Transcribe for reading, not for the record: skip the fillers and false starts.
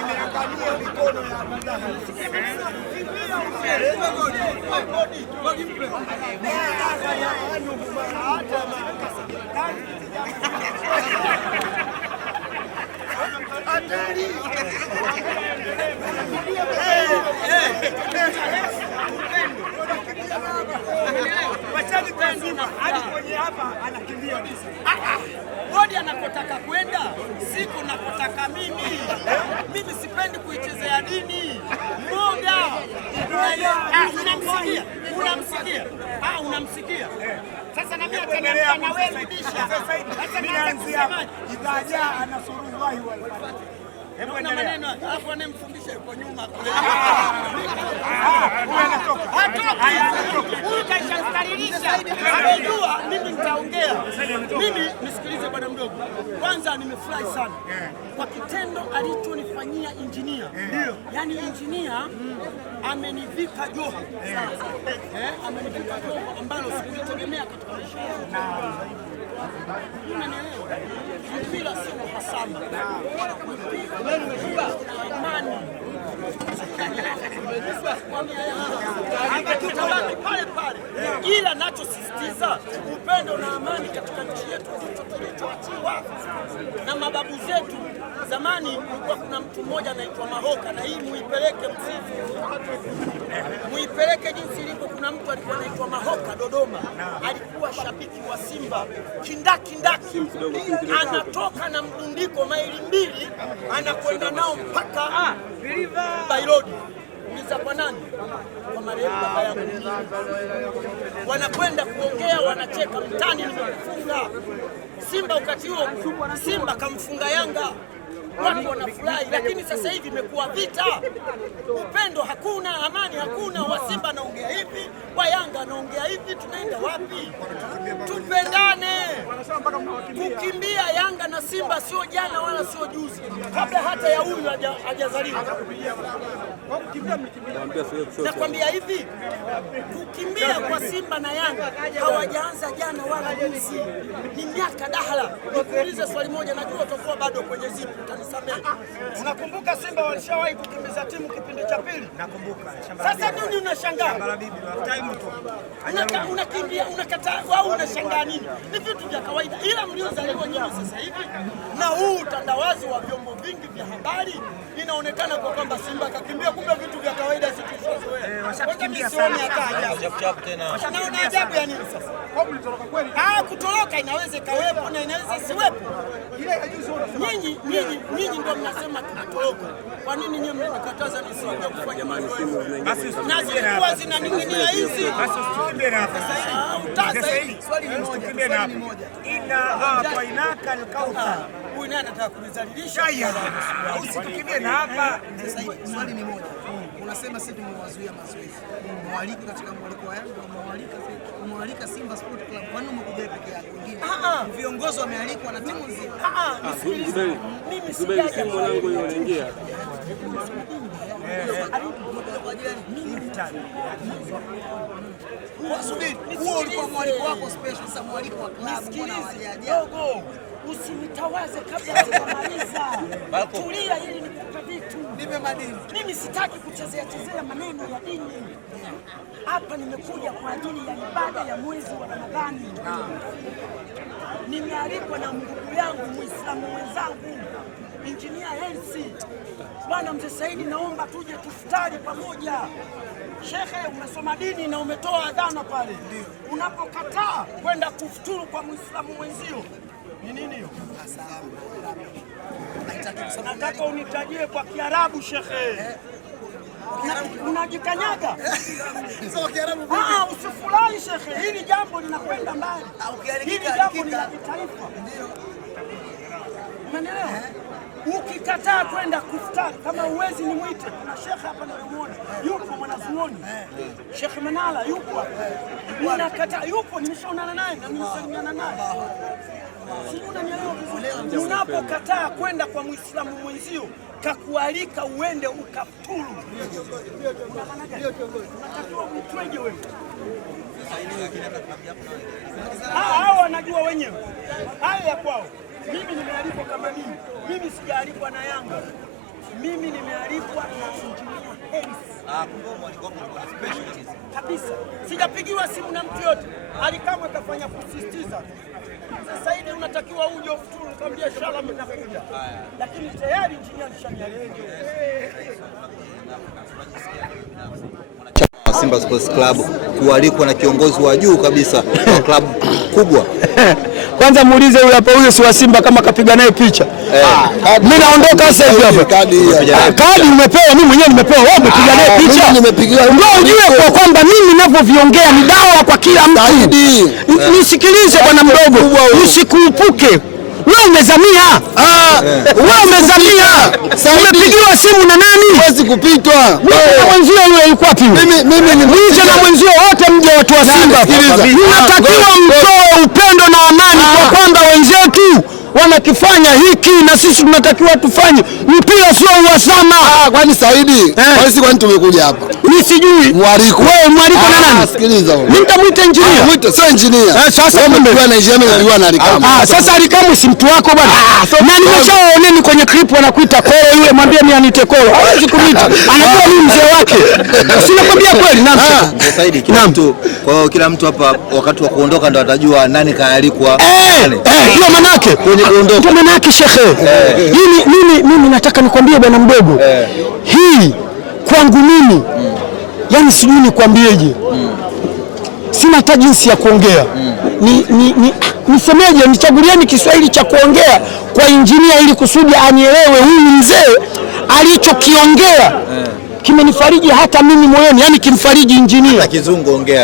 imeangalia mikono ya Abdalla. Bodi anakotaka kwenda siku nakotaka mimi. Mimi sipendi kuichezea dini. Mmoja unamsikia. Sasa na mimi ataniambia na wewe rudisha. Sasa Ninaanzia Idhaja Nasrullahi wal Fath. Hebu na maneno hapo anemfundisha yuko nyuma kule. Huyu kaishastaririsha. Amejua mimi nitaongea. Mimi nisikilize bwana mdogo. Kwanza nimefurahi sana kwa kitendo alichonifanyia injinia. Yaani injinia amenivika joho. Amenivika joho ambalo sikutegemea katika maisha yangu. Unanielewa? Mpira sio uhasama. Amani. Tutabaki pale pale, ila nachosisitiza upendo na amani katika nchi yetu kilichoachiwa na mababu zetu. Zamani kulikuwa kuna mtu mmoja anaitwa Mahoka, na hii muipeleke Msifu, muipeleke jinsi ilivyo. Kuna mtu alikuwa anaitwa Mahoka Dodoma, alikuwa shabiki wa Simba kindaki, anatoka na mdundiko maili 2 anakwenda nao mpaka Bairodi. Niza kwa nani? Kwa marehemu baba yangu. Wanakwenda kuongea, wanacheka mtani, nimekufunga Simba. Wakati huo Simba kamfunga Yanga, watu wanafurahi. Lakini sasa hivi imekuwa vita, upendo hakuna, amani hakuna. Wa Simba anaongea hivi, wa Yanga anaongea hivi. Tunaenda wapi? Tupendane. Kukimbia Yanga na Simba sio jana wala sio juzi, kabla hata ya huyu hajazaliwa. Nakwambia hivi, kukimbia kwa Simba na Yanga hawajaanza jana wala juzi, ni miaka dahla. Nikuulize swali moja, najua utakuwa bado kwenye zipu, utanisamehe. Unakumbuka Simba walishawahi kukimbiza timu kipindi cha pili? Nakumbuka. Sasa nini unashangaa? Unakimbia, unakataa, wao unashangaa nini? Ni vitu vya kawaida, ila mliozaliwa nyinyi sasa hivi na huu utandawazi wa vyombo vingi vya habari, inaonekana kwa kwamba Simba kakimbia, kumbe vitu vya kawaida sisi tusizoea. Washakimbia sana ajabu tena. Naona ajabu ya nini sasa? Kwa mlitoroka kweli? Kutoroka inaweza kawepo na inaweza siwepo. Nyinyi ndio mnasema tunatoroka. Kwa nini nyinyi mnanikataza nisije kufanya mazoezi? Basi zilikuwa zinaning'inia hizi. Basi usikimbie hapa. Sasa hivi swali ni moja. Ina hapa inaka alkauta. Huyu nani anataka kunizalilisha? Usikimbie na hapa. Sasa hivi swali ni moja. Unasema sisi tumewazuia mazoezi. Mwaliko katika mwaliko wa Yanga, mwaliko Simba Sport Club. Kwa nini umekuja peke yako? Wengine viongozi wamealikwa na timu nzima. Mimi sijaja mwanangu yeye anaingia. Wasubiri. Huo ulikuwa mwaliko wako special, sasa mwaliko wa club mbona hawajaja? Usinitawaze kabla sijamaliza. Tulia ili nikupe vitu. Nipe madini. Mimi sitaki kuchezea maneno ya dini. Hapa nimekuja kwa ajili ya ibada ya mwezi wa Ramadhani. Nimealikwa na ndugu yangu Muislamu mwenzangu Injinia Hersi. Bwana Mzee Saidi, naomba tuje tufutari pamoja. Shekhe, umesoma dini na umetoa adhana pale. Unapokataa kwenda kufuturu kwa Muislamu mwenzio, ni nini hiyo? Nataka unitajie kwa Kiarabu shekhe. Unajikanyaga. Sio Kiarabu. Usifurahi shekhe. Hili jambo linakwenda mbali. Hili jambo ni la kitaifa. Ndio. Umeelewa? Ukikataa kwenda kufutari, kama uwezi ni mwite. Kuna shekhe hapa namuona. Yupo mwanazuoni. Shekhe Manala yupo. Unakataa, yupo, nimeshaonana naye na nimesalimiana naye. Unapokataa kwenda kwa Muislamu mwenzio, kakualika uende ukafuturu. Unatakiwa uitweje wewe? Hao wanajua wenyewe. Hayo ya kwao. Mimi nimealikwa kama mimi sijaalikwa na Yanga. Mimi nimealikwa na Engineer Hersi. Kabisa. Sijapigiwa simu na mtu yote. Alikamwe kafanya kusisitiza. Sasa hivi unatakiwa uje ufuturu nikwambia inshallah mnakuja. Lakini tayari Engineer alishanialika. Simba Sports Club kualikwa na kiongozi wa juu kabisa wa klabu kubwa. Kwanza muulize yule hapo, huyo si wa Simba kama kapiga naye picha. Mimi naondoka sasa hivi hapa. Kadi umepewa, mimi mwenyewe nimepewa. Wewe umepiga naye picha. Ndio ujue kwa kwamba mimi ninavyoviongea ni dawa kwa kila mtu. Nisikilize bwana mdogo, usikuupuke. Wewe umezamia. Wewe umezamia. Umepigiwa simu na nani? Huwezi kupitwa. Wewe mwenzio yule yuko wapi? Mimi nije na mwenzio wote mje watu wa Simba. Tunatakiwa mtoe upendo na amani kwa kwamba wenzetu wanakifanya hiki na sisi tunatakiwa tufanye. Mpira sio uhasama. Kwani Saidi? Kwani tumekuja hapa? Mimi sijui. Mwaliko. Wewe mwaliko na nani? Sikiliza wewe. Mimi nitamuita engineer. Muite sio engineer. Sasa wewe na engineer na Alikamu. Sasa Alikamu si mtu wako bwana. Na nimeshaoneni kwenye clip wanakuita Kolo yule, mwambie mimi anite Kolo. Hawezi kuniita. Anajua mimi mzee wake. Sinakwambia kweli na Saidi kila mtu hapa wakati wa kuondoka ndo atajua nani kaalikwa. Hiyo manake ndio manake shekhe. Mimi nataka nikwambie bwana mdogo. Hii kwangu mimi yani sijui nikwambieje. Sina hata jinsi ya kuongea. Nisemeje, nichagulieni Kiswahili cha kuongea kwa engineer ili kusudi anielewe huyu mzee alichokiongea. Kimenifariji hata mimi moyoni, yani kimfariji engineer. Kizungu ongea.